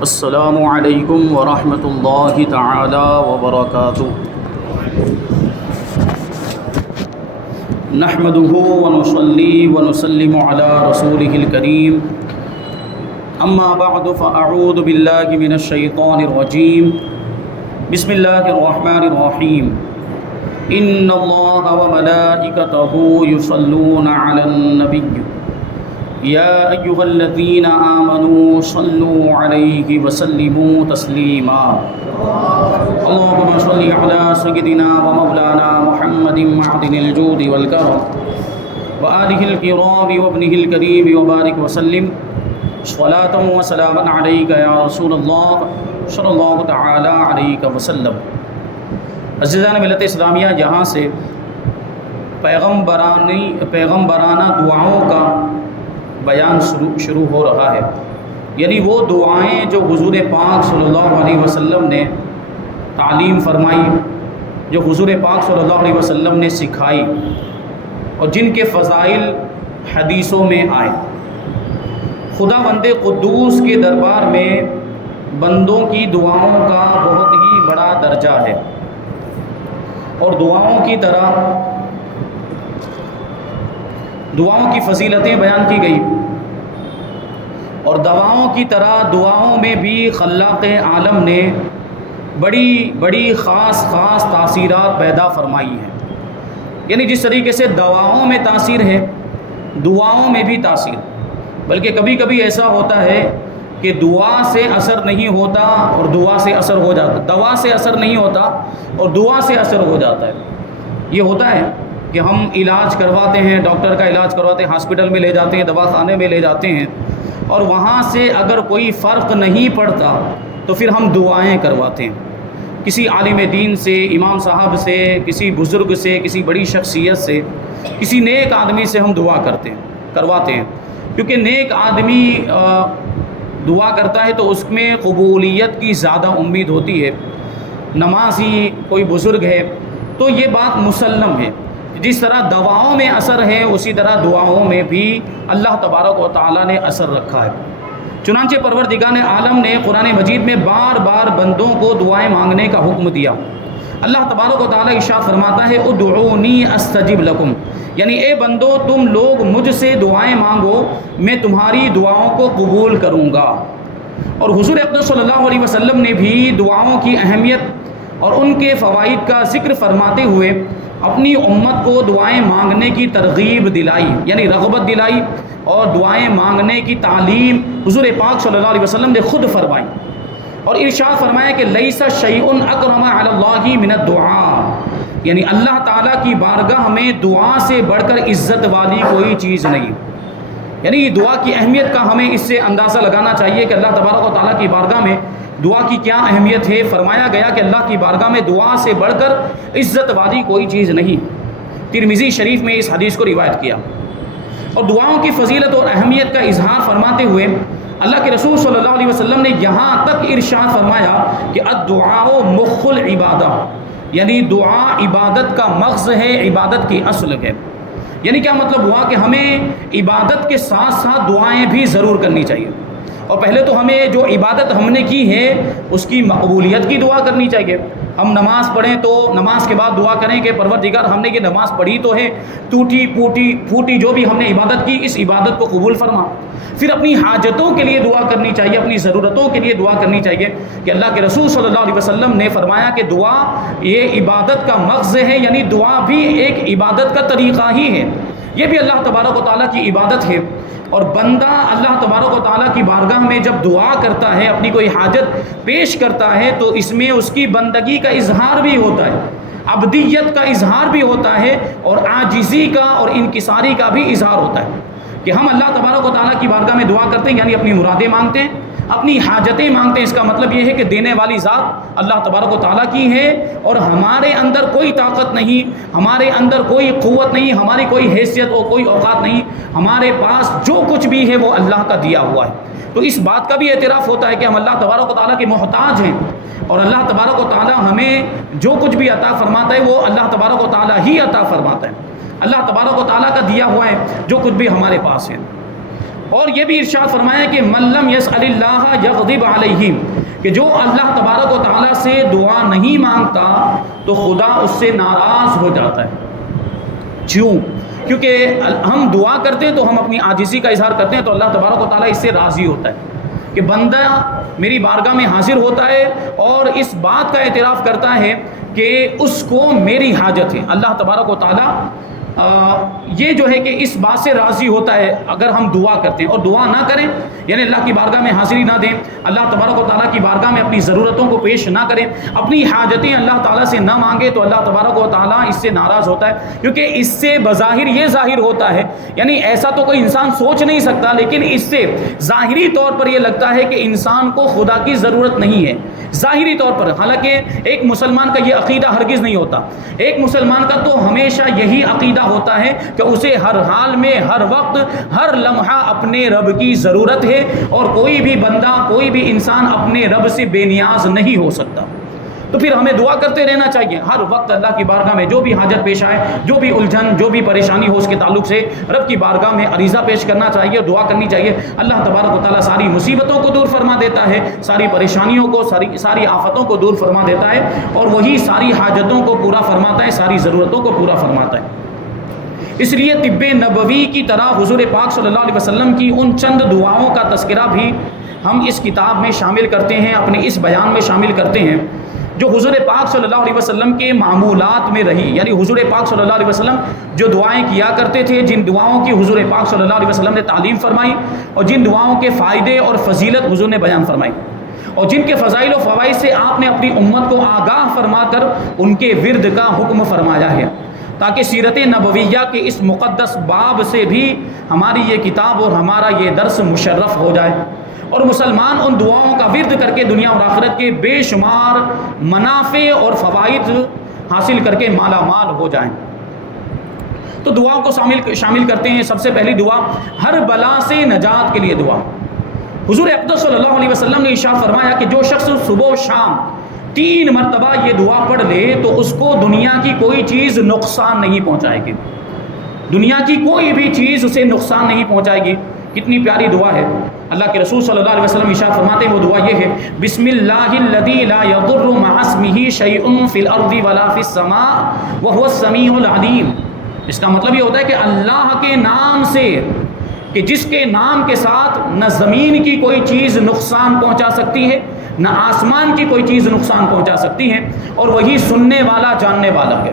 السلام علیکم ورحمۃ اللہ تعالی وبرکاتہ۔ نحمده ونصلي ونسلم على رسوله الكريم، اما بعد فاعوذ باللہ من الشیطان الرجیم، بسم اللہ الرحمن الرحیم۔ ان اللہ وملائکتہ یصلون علی النبی یا ایہا الذین آمنوا صلوا علیہ وسلموا تسلیما۔ اللہم صل علی سیدنا ومولانا محمد معدن الجود والکرم وآلہ الکرام وابنہ الکریم وبارک وسلم صلاۃ وسلاما علیک یا رسول اللہ صلی اللہ تعالی علیہ وسلم۔ عزیزان ملت اسلامیہ، جہاں سے پیغمبرانہ دعاؤں کا بیان شروع ہو رہا ہے، یعنی وہ دعائیں جو حضور پاک صلی اللہ علیہ وسلم نے تعلیم فرمائی، جو حضور پاک صلی اللہ علیہ وسلم نے سکھائی اور جن کے فضائل حدیثوں میں آئے۔ خدا بند قدوس کے دربار میں بندوں کی دعاؤں کا بہت ہی بڑا درجہ ہے، اور دعاؤں کی فضیلتیں بیان کی گئی، اور دواؤں کی طرح دعاؤں میں بھی خلاق عالم نے بڑی خاص تاثیرات پیدا فرمائی ہیں۔ یعنی جس طریقے سے دواؤں میں تاثیر ہے، دعاؤں میں بھی تاثیر، بلکہ کبھی کبھی ایسا ہوتا ہے کہ دعا سے اثر نہیں ہوتا اور دعا سے اثر ہو جاتا، دوا سے اثر نہیں ہوتا اور دعا سے اثر ہو جاتا ہے۔ یہ ہوتا ہے کہ ہم علاج کرواتے ہیں، ڈاکٹر کا علاج کرواتے ہیں، ہاسپٹل میں لے جاتے ہیں، دواخانے میں لے جاتے ہیں، اور وہاں سے اگر کوئی فرق نہیں پڑتا تو پھر ہم دعائیں کرواتے ہیں، کسی عالم دین سے، امام صاحب سے، کسی بزرگ سے، کسی بڑی شخصیت سے، کسی نیک آدمی سے ہم دعا کرواتے ہیں، کیونکہ نیک آدمی دعا کرتا ہے تو اس میں قبولیت کی زیادہ امید ہوتی ہے۔ نمازی کوئی بزرگ ہے تو یہ بات مسلم ہے، جس طرح دواؤں میں اثر ہے اسی طرح دعاؤں میں بھی اللہ تبارک و تعالیٰ نے اثر رکھا ہے۔ چنانچہ پروردگار عالم نے قرآن مجید میں بار بار بندوں کو دعائیں مانگنے کا حکم دیا۔ اللہ تبارک و تعالیٰ ارشاد فرماتا ہے ادعونی استجب لکم، یعنی اے بندو تم لوگ مجھ سے دعائیں مانگو، میں تمہاری دعاؤں کو قبول کروں گا۔ اور حضور اقدس صلی اللہ علیہ وسلم نے بھی دعاؤں کی اہمیت اور ان کے فوائد کا ذکر فرماتے ہوئے اپنی امت کو دعائیں مانگنے کی ترغیب دلائی، یعنی رغبت دلائی، اور دعائیں مانگنے کی تعلیم حضور پاک صلی اللہ علیہ وسلم نے خود فرمائی، اور ارشاد فرمایا کہ لیس شیء اکرم علی اللہ من الدعاء، یعنی اللہ تعالیٰ کی بارگاہ میں دعا سے بڑھ کر عزت والی کوئی چیز نہیں۔ یعنی دعا کی اہمیت کا ہمیں اس سے اندازہ لگانا چاہیے کہ اللہ تبارک و تعالیٰ کی بارگاہ میں دعا کی کیا اہمیت ہے۔ فرمایا گیا کہ اللہ کی بارگاہ میں دعا سے بڑھ کر عزت والی کوئی چیز نہیں۔ ترمذی شریف میں اس حدیث کو روایت کیا، اور دعاؤں کی فضیلت اور اہمیت کا اظہار فرماتے ہوئے اللہ کے رسول صلی اللہ علیہ وسلم نے یہاں تک ارشاد فرمایا کہ الدعاء مخ العبادہ، یعنی دعا عبادت کا مغز ہے، عبادت کی اصل ہے۔ یعنی کیا مطلب ہوا کہ ہمیں عبادت کے ساتھ ساتھ دعائیں بھی ضرور کرنی چاہیے، اور پہلے تو ہمیں جو عبادت ہم نے کی ہے اس کی مقبولیت کی دعا کرنی چاہیے۔ ہم نماز پڑھیں تو نماز کے بعد دعا کریں کہ پروردگار ہم نے یہ نماز پڑھی تو ہے، ٹوٹی پھوٹی جو بھی ہم نے عبادت کی اس عبادت کو قبول فرما۔ پھر اپنی حاجتوں کے لیے دعا کرنی چاہیے، اپنی ضرورتوں کے لیے دعا کرنی چاہیے، کہ اللہ کے رسول صلی اللہ علیہ وسلم نے فرمایا کہ دعا یہ عبادت کا مغز ہے، یعنی دعا بھی ایک عبادت کا طریقہ ہی ہے، یہ بھی اللہ تبارک و تعالیٰ کی عبادت ہے۔ اور بندہ اللہ تبارک و تعالیٰ کی بارگاہ میں جب دعا کرتا ہے، اپنی کوئی حاجت پیش کرتا ہے، تو اس میں اس کی بندگی کا اظہار بھی ہوتا ہے، عبدیت کا اظہار بھی ہوتا ہے، اور عاجزی کا اور انکساری کا بھی اظہار ہوتا ہے، کہ ہم اللہ تبارک و تعالیٰ کی بارگاہ میں دعا کرتے ہیں، یعنی اپنی مرادیں مانگتے ہیں، اپنی حاجتیں مانگتے ہیں۔ اس کا مطلب یہ ہے کہ دینے والی ذات اللہ تبارک و تعالیٰ کی ہے، اور ہمارے اندر کوئی طاقت نہیں، ہمارے اندر کوئی قوت نہیں، ہماری کوئی حیثیت اور کوئی اوقات نہیں، ہمارے پاس جو کچھ بھی ہے وہ اللہ کا دیا ہوا ہے۔ تو اس بات کا بھی اعتراف ہوتا ہے کہ ہم اللہ تبارک و تعالیٰ کے محتاج ہیں، اور اللہ تبارک و تعالیٰ ہمیں جو کچھ بھی عطا فرماتا ہے وہ اللہ تبارک و تعالیٰ ہی عطا فرماتا ہے، اللہ تبارک و تعالیٰ کا دیا ہوا ہے جو کچھ بھی ہمارے پاس ہے۔ اور یہ بھی ارشاد فرمایا کہ من لم یسأل اللہ یغضب علیہ، کہ جو اللہ تبارک و تعالیٰ سے دعا نہیں مانگتا تو خدا اس سے ناراض ہو جاتا ہے۔ کیوں؟ کیونکہ ہم دعا کرتے ہیں تو ہم اپنی عاجزی کا اظہار کرتے ہیں تو اللہ تبارک و تعالیٰ اس سے راضی ہوتا ہے کہ بندہ میری بارگاہ میں حاضر ہوتا ہے اور اس بات کا اعتراف کرتا ہے کہ اس کو میری حاجت ہے۔ اللہ تبارک و تعالیٰ یہ جو ہے کہ اس بات سے راضی ہوتا ہے اگر ہم دعا کرتے ہیں، اور دعا نہ کریں یعنی اللہ کی بارگاہ میں حاضری نہ دیں، اللہ تبارک و تعالیٰ کی بارگاہ میں اپنی ضرورتوں کو پیش نہ کریں، اپنی حاجتیں اللہ تعالیٰ سے نہ مانگے تو اللہ تبارک و تعالیٰ اس سے ناراض ہوتا ہے، کیونکہ اس سے بظاہر یہ ظاہر ہوتا ہے، یعنی ایسا تو کوئی انسان سوچ نہیں سکتا لیکن اس سے ظاہری طور پر یہ لگتا ہے کہ انسان کو خدا کی ضرورت نہیں ہے ظاہری طور پر، حالانکہ ایک مسلمان کا یہ عقیدہ ہرگز نہیں ہوتا۔ ایک مسلمان کا تو ہمیشہ یہی عقیدہ ہوتا ہے کہ اسے ہر حال میں، ہر وقت، ہر لمحہ اپنے رب کی ضرورت ہے، اور کوئی بھی بندہ، کوئی بھی انسان اپنے رب سے بے نیاز نہیں ہو سکتا۔ تو پھر ہمیں دعا کرتے رہنا چاہیے ہر وقت اللہ کی بارگاہ میں، جو بھی حاجت پیش آئے، جو بھی الجھن، جو بھی پریشانی ہو، اس کے تعلق سے رب کی بارگاہ میں عریضہ پیش کرنا چاہیے، دعا کرنی چاہیے۔ اللہ تبارک و تعالیٰ ساری مصیبتوں کو دور فرما دیتا ہے، ساری پریشانیوں کو، ساری آفتوں کو دور فرما دیتا ہے، اور وہی ساری حاجتوں کو پورا فرماتا ہے، ساری ضرورتوں کو پورا فرماتا ہے۔ اس لیے طب نبوی کی طرح حضور پاک صلی اللہ علیہ وسلم کی ان چند دعاؤں کا تذکرہ بھی ہم اس کتاب میں شامل کرتے ہیں، اپنے اس بیان میں شامل کرتے ہیں، جو حضور پاک صلی اللہ علیہ وسلم کے معمولات میں رہی، یعنی حضور پاک صلی اللہ علیہ وسلم جو دعائیں کیا کرتے تھے، جن دعاؤں کی حضور پاک صلی اللہ علیہ وسلم نے تعلیم فرمائی، اور جن دعاؤں کے فائدے اور فضیلت حضور نے بیان فرمائی، اور جن کے فضائل و فوائد سے آپ نے اپنی امت کو آگاہ فرما کر ان کے ورد کا حکم فرمایا ہے، تاکہ سیرت نبویہ کے اس مقدس باب سے بھی ہماری یہ کتاب اور ہمارا یہ درس مشرف ہو جائے، اور مسلمان ان دعاؤں کا ورد کر کے دنیا اور آخرت کے بے شمار منافع اور فوائد حاصل کر کے مالا مال ہو جائیں۔ تو دعاؤں کو شامل کرتے ہیں۔ سب سے پہلی دعا ہر بلا سے نجات کے لیے دعا۔ حضور اقدس صلی اللہ علیہ وسلم نے ارشاد فرمایا کہ جو شخص صبح و شام 3 مرتبہ یہ دعا پڑھ لے تو اس کو دنیا کی کوئی چیز نقصان نہیں پہنچائے گی، دنیا کی کوئی بھی چیز اسے نقصان نہیں پہنچائے گی۔ کتنی پیاری دعا ہے۔ اللہ کے رسول صلی اللہ علیہ وسلم ارشاد فرماتے ہیں، وہ دعا یہ ہے، بسم اللہ الذی لا یضر مع اسمہ شیء فی الارض ولا فی السماء وہو السمیع العلیم۔ اس کا مطلب یہ ہوتا ہے کہ اللہ کے نام سے، کہ جس کے نام کے ساتھ نہ زمین کی کوئی چیز نقصان پہنچا سکتی ہے، نہ آسمان کی کوئی چیز نقصان پہنچا سکتی ہے، اور وہی سننے والا، جاننے والا ہے۔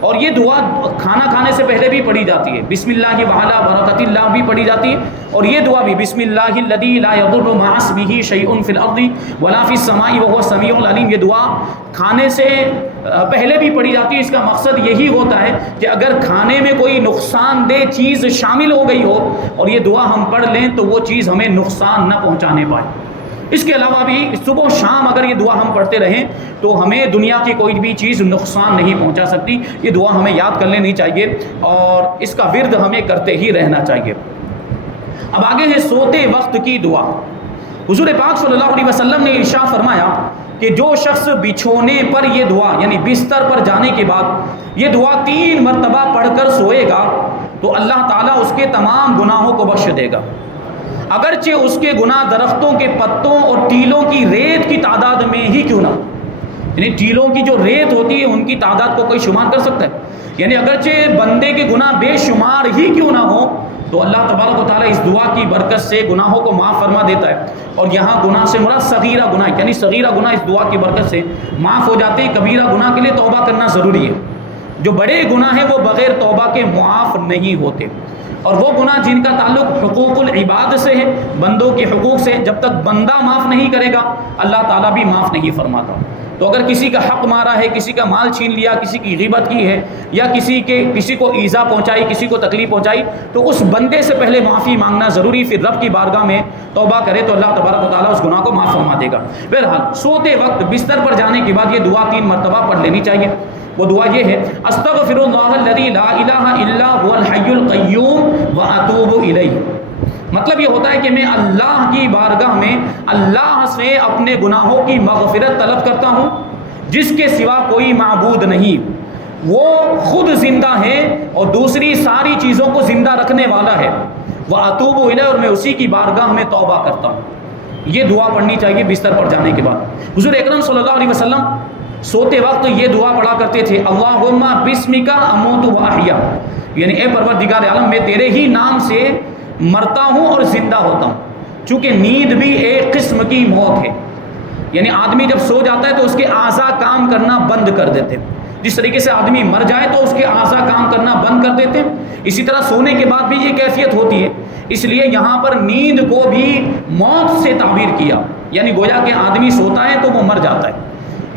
اور یہ دعا کھانا کھانے سے پہلے بھی پڑھی جاتی ہے، بسم اللہ وعلی برکت اللہ بھی پڑھی جاتی ہے، اور یہ دعا بھی بسم اللہ الذی لا یضر مع اسمہ شیء فی الارض ولا فی السماء وہو السمیع العلیم، یہ دعا کھانے سے پہلے بھی پڑھی جاتی ہے۔ اس کا مقصد یہی ہوتا ہے کہ اگر کھانے میں کوئی نقصان دہ چیز شامل ہو گئی ہو اور یہ دعا ہم پڑھ لیں تو وہ چیز ہمیں نقصان نہ پہنچانے پائے۔ اس کے علاوہ بھی صبح و شام اگر یہ دعا ہم پڑھتے رہیں تو ہمیں دنیا کی کوئی بھی چیز نقصان نہیں پہنچا سکتی۔ یہ دعا ہمیں یاد کر لینی چاہیے اور اس کا ورد ہمیں کرتے ہی رہنا چاہیے۔ اب آگے ہے سوتے وقت کی دعا۔ حضور پاک صلی اللہ علیہ وسلم نے ارشاد فرمایا کہ جو شخص بچھونے پر یہ دعا، یعنی بستر پر جانے کے بعد یہ دعا 3 مرتبہ پڑھ کر سوئے گا تو اللہ تعالیٰ اس کے تمام گناہوں کو بخش دے گا، اگرچہ اس کے گناہ درختوں کے پتوں اور ٹیلوں کی ریت کی تعداد میں ہی کیوں نہ، یعنی ٹیلوں کی جو ریت ہوتی ہے ان کی تعداد کو کوئی شمار کر سکتا ہے، یعنی اگرچہ بندے کے گناہ بے شمار ہی کیوں نہ ہو تو اللہ تبارک و تعالیٰ اس دعا کی برکت سے گناہوں کو معاف فرما دیتا ہے۔ اور یہاں گناہ سے مراد صغیرہ گناہ، یعنی صغیرہ گناہ اس دعا کی برکت سے معاف ہو جاتے ہیں۔ کبیرہ گناہ کے لیے توبہ کرنا ضروری ہے، جو بڑے گناہ ہیں وہ بغیر توبہ کے معاف نہیں ہوتے، اور وہ گناہ جن کا تعلق حقوق العباد سے ہے، بندوں کے حقوق سے، جب تک بندہ معاف نہیں کرے گا اللہ تعالیٰ بھی معاف نہیں فرماتا۔ تو اگر کسی کا حق مارا ہے، کسی کا مال چھین لیا، کسی کی غیبت کی ہے، یا کسی کو ایذا پہنچائی، کسی کو تکلیف پہنچائی، تو اس بندے سے پہلے معافی مانگنا ضروری، پھر رب کی بارگاہ میں توبہ کرے تو اللہ تبارک و تعالیٰ اس گناہ کو معاف فرما دے گا۔ بہرحال سوتے وقت بستر پر جانے کے بعد یہ دعا 3 مرتبہ پڑھ لینی چاہیے۔ وہ دعا یہ ہے، استغفر اللہ الذی لا الہ الا هو الحی القیوم واتوب الیہ۔ مطلب یہ ہوتا ہے کہ میں اللہ کی بارگاہ میں اللہ سے اپنے گناہوں کی مغفرت طلب کرتا ہوں، جس کے سوا کوئی معبود نہیں، وہ خود زندہ ہے اور دوسری ساری چیزوں کو زندہ رکھنے والا ہے، وَأَتُوبُ إِلَيْهِ، اور میں اسی کی بارگاہ میں توبہ کرتا ہوں۔ یہ دعا پڑھنی چاہیے بستر پر جانے کے بعد۔ حضور اکرم صلی اللہ علیہ وسلم سوتے وقت یہ دعا پڑھا کرتے تھے، اللہم بسمک اموت واحیا، یعنی اے پروردگار عالم میں تیرے ہی نام سے مرتا ہوں اور زندہ ہوتا ہوں۔ چونکہ نیند بھی ایک قسم کی موت ہے، یعنی آدمی جب سو جاتا ہے تو اس کے اعضاء کام کرنا بند کر دیتے ہیں۔ جس طریقے سے آدمی مر جائے تو اس کے اعضاء کام کرنا بند کر دیتے ہیں، اسی طرح سونے کے بعد بھی یہ کیفیت ہوتی ہے۔ اس لیے یہاں پر نیند کو بھی موت سے تعبیر کیا، یعنی گویا کہ آدمی سوتا ہے تو وہ مر جاتا ہے۔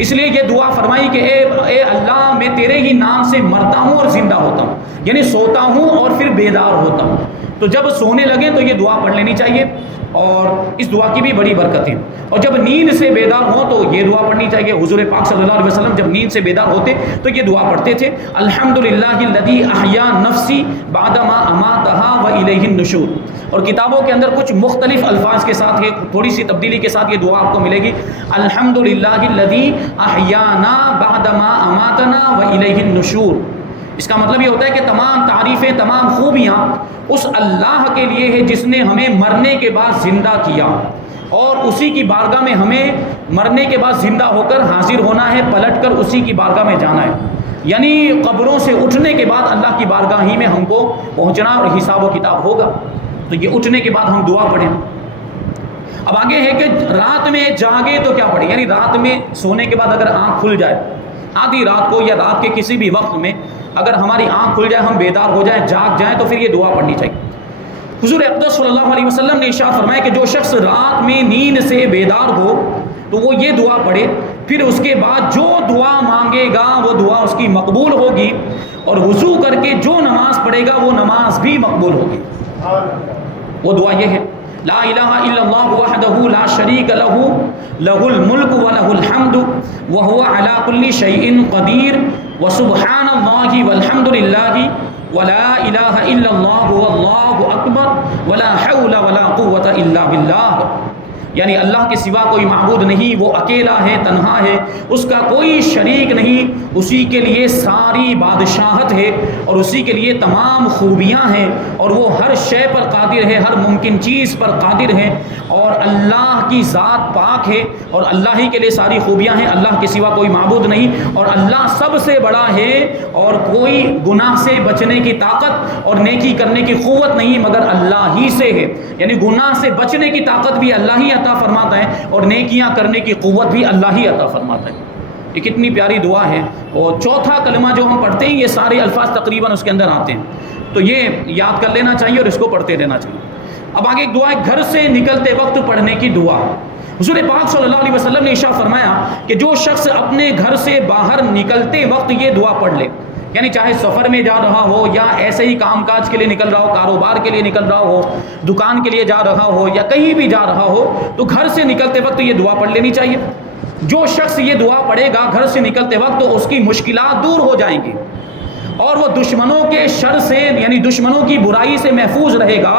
اس لیے یہ دعا فرمائی کہ اے اللہ میں تیرے ہی نام سے مرتا ہوں اور زندہ ہوتا ہوں، یعنی سوتا ہوں اور پھر بیدار ہوتا ہوں۔ تو جب سونے لگیں تو یہ دعا پڑھ لینی چاہیے، اور اس دعا کی بھی بڑی برکتیں۔ اور جب نیند سے بیدار ہوں تو یہ دعا پڑھنی چاہیے۔ حضور پاک صلی اللہ علیہ وسلم جب نیند سے بیدار ہوتے تو یہ دعا پڑھتے تھے، الحمدللہ الذی احیا نفسی بعدما اماتہا والیہ النشور۔ اور کتابوں کے اندر کچھ مختلف الفاظ کے ساتھ ہے، تھوڑی سی تبدیلی کے ساتھ یہ دعا آپ کو ملے گی، الحمدللہ الذی احیانا بعدما اماتنا والیہ النشور۔ اس کا مطلب یہ ہوتا ہے کہ تمام تعریفیں، تمام خوبیاں اس اللہ کے لیے ہے جس نے ہمیں مرنے کے بعد زندہ کیا، اور اسی کی بارگاہ میں ہمیں مرنے کے بعد زندہ ہو کر حاضر ہونا ہے، پلٹ کر اسی کی بارگاہ میں جانا ہے، یعنی قبروں سے اٹھنے کے بعد اللہ کی بارگاہ ہی میں ہم کو پہنچنا اور حساب و کتاب ہوگا۔ تو یہ اٹھنے کے بعد ہم دعا پڑھیں۔ اب آگے ہے کہ رات میں جاگے تو کیا پڑھیں، یعنی رات میں سونے کے بعد اگر آنکھ کھل جائے آدھی رات کو یا رات کے کسی بھی وقت میں اگر ہماری آنکھ کھل جائے، ہم بیدار ہو جائیں، جاگ جائیں، تو پھر یہ دعا پڑھنی چاہیے۔ حضور اقدس صلی اللہ علیہ وسلم نے ارشاد فرمایا کہ جو شخص رات میں نیند سے بیدار ہو تو وہ یہ دعا پڑھے، پھر اس کے بعد جو دعا مانگے گا وہ دعا اس کی مقبول ہوگی، اور وضو کر کے جو نماز پڑھے گا وہ نماز بھی مقبول ہوگی۔ وہ دعا یہ ہے، لا الہ الا اللہ وحدہ لا شریک لہ لہ الملک ولہ الحمد وہو علی کل شیء قدیر وسبحان اللہ والحمد للہ ولا الہ الا اللہ واللہ اکبر ولا حول ولا قوة الا باللہ۔ یعنی اللہ کے سوا کوئی معبود نہیں، وہ اکیلا ہے، تنہا ہے، اس کا کوئی شریک نہیں، اسی کے لیے ساری بادشاہت ہے اور اسی کے لیے تمام خوبیاں ہیں، اور وہ ہر شے پر قادر ہے، ہر ممکن چیز پر قادر ہے، اور اللہ کی ذات پاک ہے اور اللہ ہی کے لیے ساری خوبیاں ہیں، اللہ کے سوا کوئی معبود نہیں، اور اللہ سب سے بڑا ہے، اور کوئی گناہ سے بچنے کی طاقت اور نیکی کرنے کی قوت نہیں مگر اللہ ہی سے ہے، یعنی گناہ سے بچنے کی طاقت بھی اللہ ہی عطا فرماتا ہے اور نیکیاں کرنے کی قوت بھی اللہ ہی عطا فرماتا ہے۔ یہ کتنی پیاری دعا ہے۔ اور چوتھا کلمہ جو ہم پڑھتے ہیں یہ سارے الفاظ تقریباً اس کے اندر آتے ہیں، تو یہ یاد کر لینا چاہیے اور اس کو پڑھتے رہنا چاہیے۔ اب آگے ایک دعا ہے گھر سے نکلتے وقت پڑھنے کی دعا۔ حضور پاک صلی اللہ علیہ وسلم نے ارشاد فرمایا کہ جو شخص اپنے گھر سے باہر نکلتے وقت یہ دعا پڑھ لے، یعنی چاہے سفر میں جا رہا ہو یا ایسے ہی کام کاج کے لیے نکل رہا ہو، کاروبار کے لیے نکل رہا ہو، دکان کے لیے جا رہا ہو یا کہیں بھی جا رہا ہو، تو گھر سے نکلتے وقت یہ دعا پڑھ لینی چاہیے۔ جو شخص یہ دعا پڑھے گا گھر سے نکلتے وقت تو اس کی مشکلات دور ہو جائیں گی، اور وہ دشمنوں کے شر سے یعنی دشمنوں کی برائی سے محفوظ رہے گا،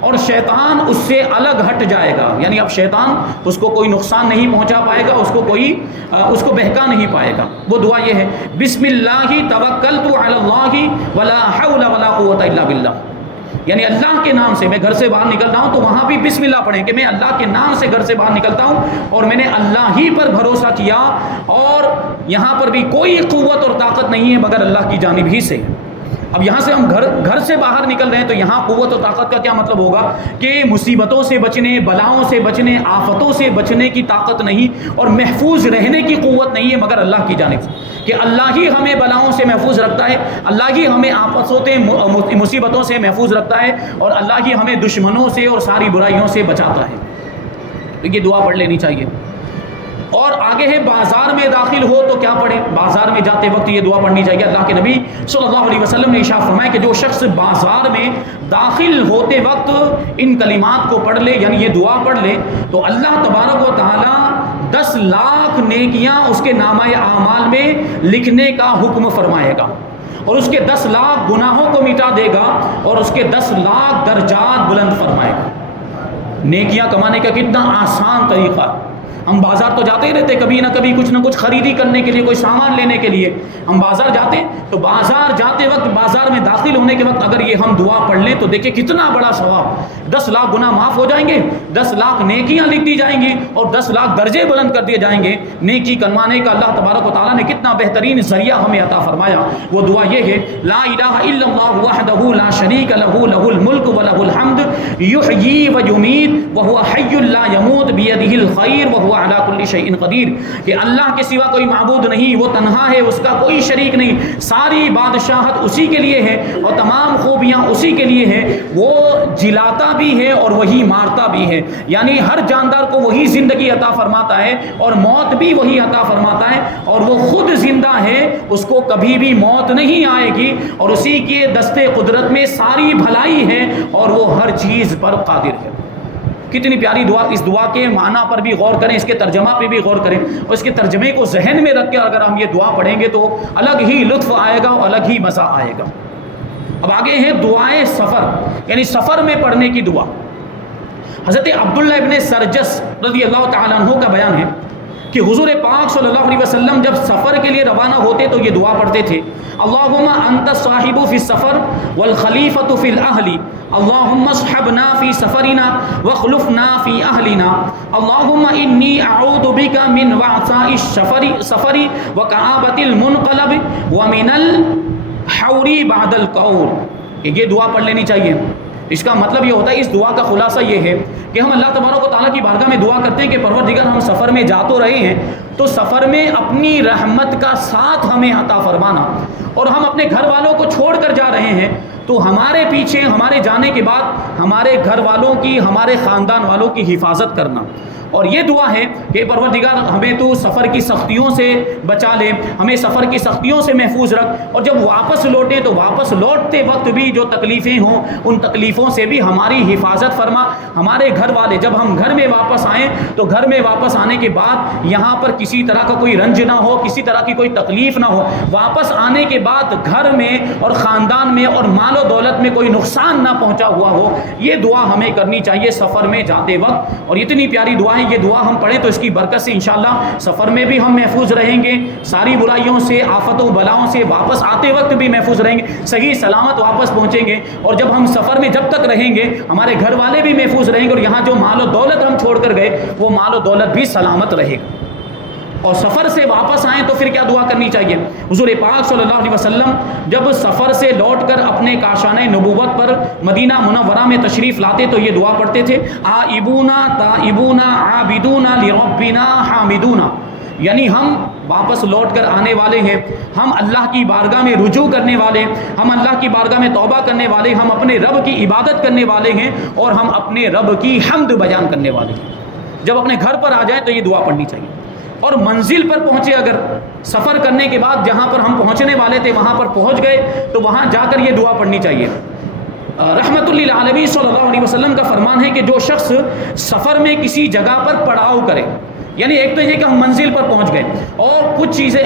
اور شیطان اس سے الگ ہٹ جائے گا، یعنی اب شیطان اس کو کوئی نقصان نہیں پہنچا پائے گا، اس کو بہکا نہیں پائے گا۔ وہ دعا یہ ہے، بسم اللہ توکلت علی اللہ ولا حول ولا قوۃ الا باللہ، یعنی اللہ کے نام سے میں گھر سے باہر نکل رہا ہوں تو وہاں بھی بسم اللہ پڑھیں کہ میں اللہ کے نام سے گھر سے باہر نکلتا ہوں اور میں نے اللہ ہی پر بھروسہ کیا، اور یہاں پر بھی کوئی قوت اور طاقت نہیں ہے مگر اللہ کی جانب ہی سے۔ اب یہاں سے ہم گھر سے باہر نکل رہے ہیں تو یہاں قوت و طاقت کا کیا مطلب ہوگا کہ مصیبتوں سے بچنے، بلاؤں سے بچنے، آفتوں سے بچنے کی طاقت نہیں اور محفوظ رہنے کی قوت نہیں ہے مگر اللہ کی جانب سے، کہ اللہ ہی ہمیں بلاؤں سے محفوظ رکھتا ہے، اللہ ہی ہمیں آفتوں مصیبتوں سے محفوظ رکھتا ہے، اور اللہ ہی ہمیں دشمنوں سے اور ساری برائیوں سے بچاتا ہے۔ تو یہ دعا پڑھ لینی چاہیے۔ اور آگے ہے بازار میں داخل ہو تو کیا پڑھیں، بازار میں جاتے وقت یہ دعا پڑھنی چاہیے۔ اللہ کے نبی صلی اللہ علیہ وسلم نے ارشاد فرمایا کہ جو شخص بازار میں داخل ہوتے وقت ان کلمات کو پڑھ لے، یعنی یہ دعا پڑھ لے، تو اللہ تبارک و تعالی 10 لاکھ نیکیاں اس کے نامہ اعمال میں لکھنے کا حکم فرمائے گا، اور اس کے 10 لاکھ گناہوں کو مٹا دے گا، اور اس کے 10 لاکھ درجات بلند فرمائے گا۔ نیکیاں کمانے کا کتنا آسان طریقہ، ہم بازار تو جاتے ہی رہتے کبھی نہ کبھی کچھ نہ کچھ خریدی کرنے کے لیے، کوئی سامان لینے کے لیے ہم بازار جاتے ہیں، تو بازار جاتے وقت بازار میں داخل ہونے کے وقت اگر یہ ہم دعا پڑھ لیں تو دیکھیں کتنا بڑا ثواب، 10 لاکھ گناہ معاف ہو جائیں گے، 10 لاکھ نیکیاں لکھ دی جائیں گی اور 10 لاکھ درجے بلند کر دیے جائیں گے نیکی کمانے کا۔ اللہ تبارک و تعالیٰ نے کتنا بہترین ذریعہ ہمیں عطا فرمایا، وہ دعا یہ ہے لا الہ الا اللہ وحدہ لا شریک لہ لہ الملک ولہ الحمد یحیی و یمیت وہو حی لا یموت بیدہ الخیر وہو علی کل شیء قدیر، کہ اللہ کے سوا کوئی معبود نہیں، وہ تنہا ہے، اس کا کوئی شریک نہیں، ساری بادشاہت اسی کے لیے ہے اور تمام خوبیاں اسی کے لیے ہیں، وہ جلاتا بھی ہے اور وہی مارتا بھی ہے، یعنی ہر جاندار کو وہی زندگی عطا فرماتا ہے اور موت بھی وہی عطا فرماتا ہے، اور وہ خود زندہ ہے، اس کو کبھی بھی موت نہیں آئے گی، اور اسی کے دستے قدرت میں ساری بھلائی ہے اور وہ ہر چیز پر قادر ہے۔ کتنی پیاری دعا، اس دعا کے معنی پر بھی غور کریں، اس کے ترجمہ پہ بھی غور کریں، اور اس کے ترجمے کو ذہن میں رکھ کے اگر ہم یہ دعا پڑھیں گے تو الگ ہی لطف آئے گا اور الگ ہی مزہ آئے گا۔ اب آگے ہے دعائے سفر، یعنی سفر میں پڑھنے کی دعا۔ حضرت عبداللہ ابن سرجس رضی اللہ تعالیٰ عنہ کا بیان ہے کہ حضور پاک صلی اللہ علیہ وسلم جب سفر کے لیے روانہ ہوتے تو یہ دعا پڑھتے تھے، اللہم انت الصاحب فی السفر والخلیفۃ فی الاہل، اللہم اصحبنا فی سفرنا واخلفنا فی اہلنا، اللہم انی اعوذ بک من وعثاء السفر وکآبۃ المنقلب ومن الحور بعد القول۔ یہ دعا پڑھ لینی چاہیے۔ اس کا مطلب یہ ہوتا ہے، اس دعا کا خلاصہ یہ ہے کہ ہم اللہ تبارک و تعالیٰ کی بارگاہ میں دعا کرتے ہیں کہ پروردگار ہم سفر میں جا تو رہے ہیں تو سفر میں اپنی رحمت کا ساتھ ہمیں عطا فرمانا، اور ہم اپنے گھر والوں کو چھوڑ کر جا رہے ہیں تو ہمارے پیچھے ہمارے جانے کے بعد ہمارے گھر والوں کی، ہمارے خاندان والوں کی حفاظت کرنا۔ اور یہ دعا ہے کہ پروردگار ہمیں تو سفر کی سختیوں سے بچا لے، ہمیں سفر کی سختیوں سے محفوظ رکھ، اور جب واپس لوٹیں تو واپس لوٹتے وقت بھی جو تکلیفیں ہوں ان تکلیفوں سے بھی ہماری حفاظت فرما۔ ہمارے گھر والے جب ہم گھر میں واپس آئیں تو گھر میں واپس آنے کے بعد یہاں پر کسی طرح کا کوئی رنج نہ ہو، کسی طرح کی کوئی تکلیف نہ ہو، واپس آنے کے بعد گھر میں اور خاندان میں اور مال و دولت میں کوئی نقصان نہ پہنچا ہوا ہو۔ یہ دعا ہمیں کرنی چاہیے سفر میں جاتے وقت، اور اتنی پیاری دعا ہے، یہ دعا ہم پڑھیں تو اس کی برکت سے انشاءاللہ سفر میں بھی ہم محفوظ رہیں گے، ساری برائیوں سے، آفتوں بلاؤں سے، واپس آتے وقت بھی محفوظ رہیں گے، صحیح سلامت واپس پہنچیں گے، اور جب ہم سفر میں جب تک رہیں گے ہمارے گھر والے بھی محفوظ رہیں گے، اور یہاں جو مال و دولت ہم چھوڑ کر گئے وہ مال و دولت بھی سلامت رہے گا۔ اور سفر سے واپس آئیں تو پھر کیا دعا کرنی چاہیے؟ حضور پاک صلی اللہ علیہ وسلم جب سفر سے لوٹ کر اپنے کاشانہ نبوت پر مدینہ منورہ میں تشریف لاتے تو یہ دعا پڑھتے تھے، آئبونا تائبونا عابدونا لربنا حامدونا، یعنی ہم واپس لوٹ کر آنے والے ہیں، ہم اللہ کی بارگاہ میں رجوع کرنے والے، ہم اللہ کی بارگاہ میں توبہ کرنے والے، ہم اپنے رب کی عبادت کرنے والے ہیں، اور ہم اپنے رب کی حمد بیان کرنے والے ہیں۔ جب اپنے گھر پر آ جائیں تو یہ دعا پڑھنی چاہیے، اور منزل پر پہنچے، اگر سفر کرنے کے بعد جہاں پر ہم پہنچنے والے تھے وہاں پر پہنچ گئے تو وہاں جا کر یہ دعا پڑھنی چاہیے۔ رحمت للعالمین صلی اللہ علیہ وسلم کا فرمان ہے کہ جو شخص سفر میں کسی جگہ پر پڑاؤ کرے، یعنی ایک تو یہ کہ ہم منزل پر پہنچ گئے اور کچھ چیزیں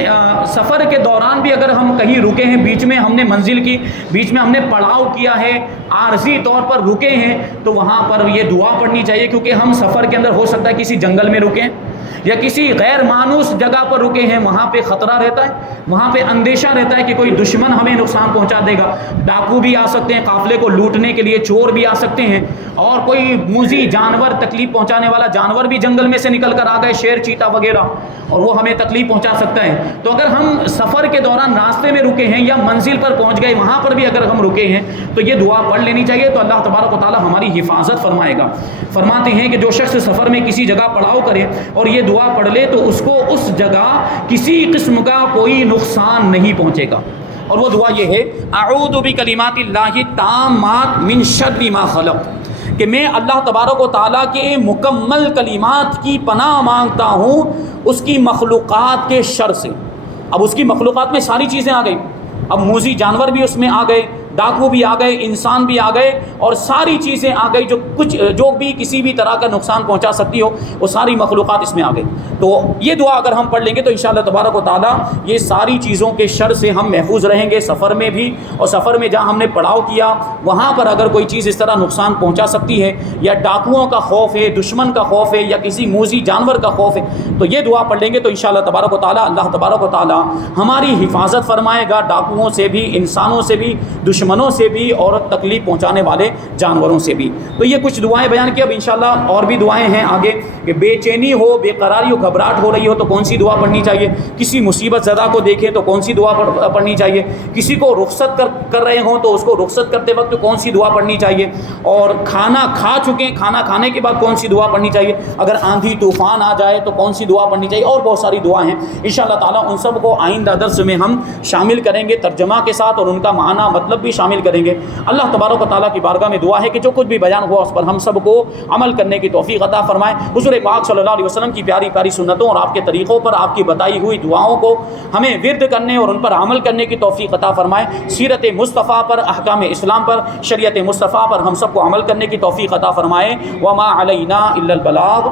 سفر کے دوران بھی اگر ہم کہیں رکے ہیں، بیچ میں ہم نے منزل کی، بیچ میں ہم نے پڑاؤ کیا ہے، عارضی طور پر رکے ہیں، تو وہاں پر یہ دعا پڑھنی چاہیے، کیونکہ ہم سفر کے اندر ہو سکتا ہے کسی جنگل میں رکیں یا کسی غیر مانوس جگہ پر رکے ہیں، وہاں پہ خطرہ رہتا ہے، وہاں پہ اندیشہ رہتا ہے کہ کوئی دشمن ہمیں نقصان پہنچا دے گا، ڈاکو بھی آ سکتے ہیں قافلے کو لوٹنے کے لیے، چور بھی آ سکتے ہیں، اور کوئی موذی جانور، تکلیف پہنچانے والا جانور بھی جنگل میں سے نکل کر آ گئے، شیر چیتا وغیرہ، اور وہ ہمیں تکلیف پہنچا سکتا ہے۔ تو اگر ہم سفر کے دوران راستے میں رکے ہیں یا منزل پر پہنچ گئے وہاں پر بھی اگر ہم رکے ہیں تو یہ دعا پڑھ لینی چاہیے، تو اللہ تبارک و تعالی ہماری حفاظت فرمائے گا۔ فرماتے ہیں کہ جو شخص سفر میں کسی جگہ پڑاؤ کرے اور یہ دعا پڑھ لے تو اس کو اس جگہ کسی قسم کا کوئی نقصان نہیں پہنچے گا، اور وہ دعا یہ ہے، اعوذ بکلمات اللہ التامات من شر ما خلق، کہ میں اللہ تبارک و تعالیٰ کے مکمل کلمات کی پناہ مانگتا ہوں اس کی مخلوقات کے شر سے۔ اب اس کی مخلوقات میں ساری چیزیں آ گئی، اب موذی جانور بھی اس میں آ گئے، ڈاکو بھی آ گئے، انسان بھی آ گئے، اور ساری چیزیں آ گئی جو بھی کسی بھی طرح کا نقصان پہنچا سکتی ہو، وہ ساری مخلوقات اس میں آ گئی۔ تو یہ دعا اگر ہم پڑھ لیں گے تو انشاءاللہ تبارک و تعالیٰ یہ ساری چیزوں کے شر سے ہم محفوظ رہیں گے، سفر میں بھی، اور سفر میں جہاں ہم نے پڑاؤ کیا وہاں پر اگر کوئی چیز اس طرح نقصان پہنچا سکتی ہے، یا ڈاکوؤں کا خوف ہے، دشمن کا خوف ہے، یا کسی موذی جانور کا خوف ہے، تو یہ دعا پڑھ لیں گے تو انشاءاللہ تبارک و تعالیٰ اللہ تبارک و تعالیٰ ہماری حفاظت فرمائے گا، ڈاکوؤں سے بھی، انسانوں سے بھی، دشمنوں سے بھی، اور تکلیف پہنچانے والے جانوروں سے بھی۔ تو یہ کچھ دعائیں بیان کی۔ اب انشاءاللہ اور بھی دعائیں ہیں آگے، کہ بے چینی ہو، بے قراری ہو، گھبراہٹ ہو رہی ہو تو کون سی دعا پڑھنی چاہیے، کسی مصیبت زدہ کو دیکھیں تو کون سی دعا پڑھنی چاہیے، کسی کو رخصت کر رہے ہوں تو اس کو رخصت کرتے وقت کون سی دعا پڑھنی چاہیے، اور کھانا کھا چکے، کھانا کھانے کے بعد کون سی دعا پڑھنی چاہیے، اگر آندھی طوفان آ جائے تو کون سی دعا پڑھنی چاہیے، اور بہت ساری دعائیں ہیں۔ انشاءاللہ تعالیٰ ان سب کو آئندہ درس میں ہم شامل کریں گے ترجمہ کے ساتھ، اور ان کا معنی مطلب بھی شامل کریں گے۔ اللہ تبارک و تعالیٰ کی بارگاہ میں دعا ہے کہ جو کچھ بھی بیان ہوا اس پر ہم سب کو عمل کرنے کی توفیق عطا فرمائے۔ حضور پاک صلی اللہ علیہ وسلم کی پیاری پیاری سنتوں اور آپ کے طریقوں پر، آپ کی بتائی ہوئی دعاؤں کو ہمیں ورد کرنے اور ان پر عمل کرنے کی توفیق عطا فرمائے۔ سیرت مصطفیٰ پر، احکام اسلام پر، شریعت مصطفیٰ پر ہم سب کو عمل کرنے کی توفیق عطا فرمائے۔ وما علینا الا البلاغ۔